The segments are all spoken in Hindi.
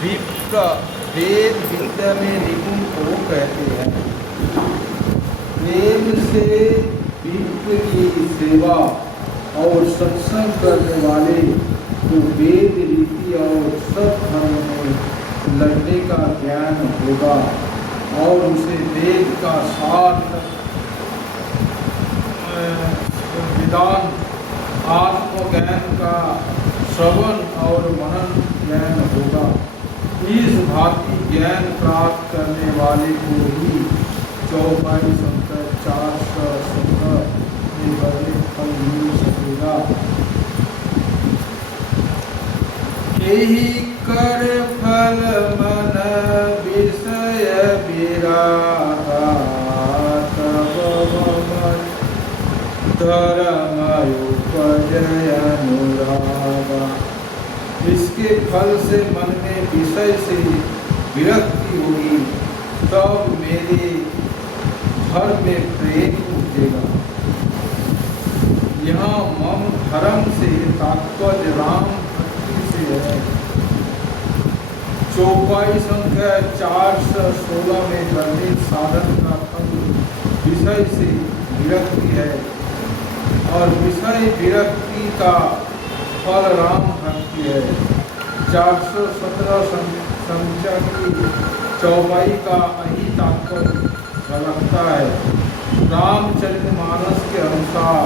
विप्र वेद विद्या में निपुण को कहते हैं। प्रेम से विप्र की सेवा और सत्संग करने वाले को वेद रीति और सब धर्म में लड़ने का ज्ञान होगा और उसे वेद का सार विधान आत्मज्ञान का श्रवण और मनन ज्ञान होगा। इस भांति ज्ञान प्राप्त करने वाले को ही 24 संख्या 417 में बड़े फल मिल सकेगा। यही कर फल मन विषय विरागा धर्म उपजय अनुरागा। इसके फल से मन में विषय से विरक्ति होगी, तब मेरे धर्म में प्रेम उठेगा। यहाँ मम धर्म से तात्पर्य राम भक्ति से है। चौपाई संख्या 416 में वर्णित साधन का फल विषय से विरक्ति है और विषय विरक्ति का फल राम भक्ति है। 417 संख्या की चौपाई का यही तात्पर्य झलकता है। रामचरितमानस के अनुसार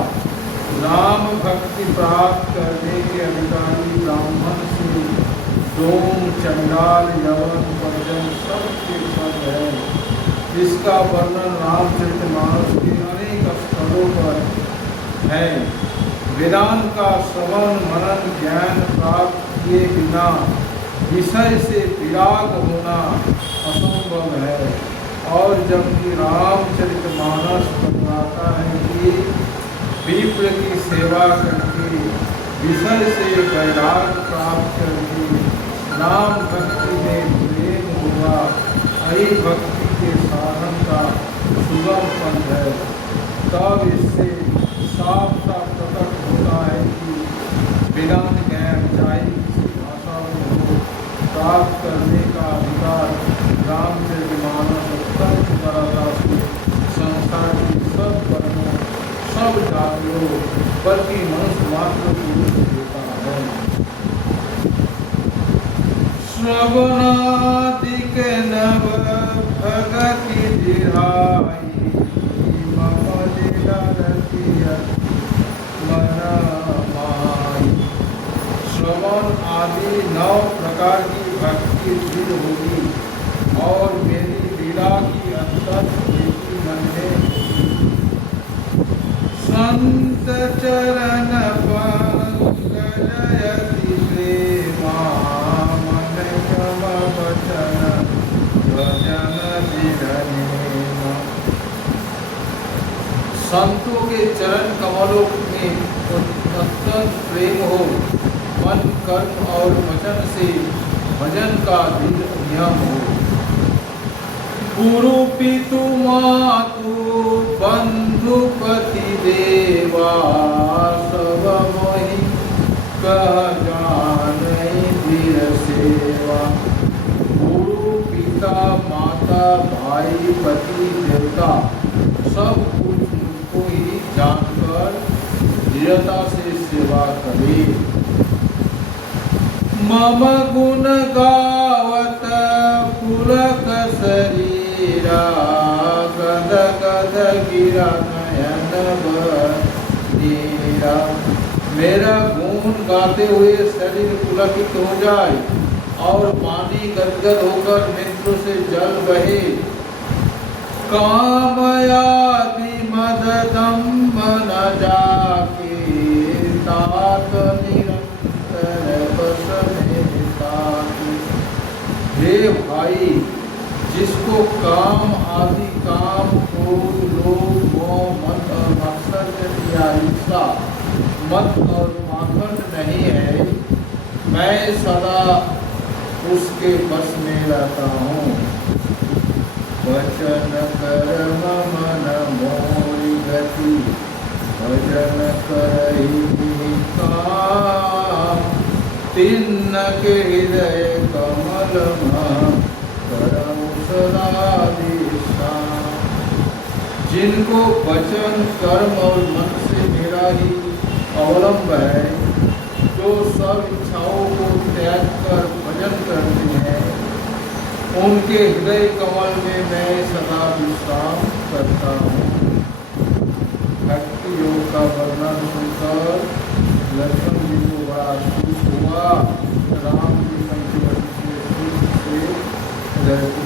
राम भक्ति प्राप्त करने के अधिकारी ब्राह्मण से डोम चंडाल यवन परिजन सबके पद है। इसका वर्णन रामचरितमानस के अनेक स्थलों पर है। वेदांत का श्रवण मनन ज्ञान प्राप्त किए बिना विषय से विराग होना असंभव है। और जबकि रामचरितमानस बताता है कि विप्र की सेवा करके विषय से वैराग प्राप्त करके नाम भक्ति में प्रेम होगा। यही भक्ति के साधन का सुगम पद है। तब इससे साफ साफ प्रकट होता है कि वेदांत ज्ञान चाहे किसी भाषा में हो, प्राप्त करने का अधिकार रामचरितमानस अत्यंत सरलता से संसार की सब वर्णों सब जातियों बल्कि मनुष्य मात्र को देता है। श्रवणादिक नव भगति दिहाई श्रवण आदि 9 प्रकार की भक्ति सिद्ध होगी और मेरी लीला की अत्यंत प्रीति मन में संत चरण पंकजयति प्रेमा मन कम वचन भजन निरनेमा। संतों के चरण कमलों में अत्यंत प्रेम हो, मन कर्म और वचन से भजन का दृढ़ नियम हो। गुरु पितु मातु बंधु पति देवा सब मोहि कह जानै धीर सेवा। गुरु पिता माता भाई पति देवता सब कुछ उनको ही जानकर दृढ़ता से सेवा करे। मम गुण गावत पुलक शरीरा गद गद गिरा नयन बनीरा। मेरा गुण गाते हुए शरीर पुलकित हो जाए और पानी गदगद होकर नेत्रों से जल बहे। कामयादि मद दम्भ न जाके तात निरंतर बस में ताके। हे भाई, जिसको काम आदि काम क्रोध लोभ मोह मद और मत्सर्य या हिंसा मत और पाखंड नहीं है, मैं सदा उसके बस में रहता हूँ। वचन कर्म मन मोरी गति भजन करहि काम तिन्नके हृदय कमल करम सदा। जिनको वचन कर्म और मन से मेरा ही अवलंब है, जो सब इच्छाओं को त्याग कर भजन करते हैं, उनके हृदय कमल में मैं सदा विश्राम करता हूँ। भक्ति योग का वर्णन सुनकर लक्ष्मण जी को बड़ा सुख हुआ। राम जी पंचवटी से हृदय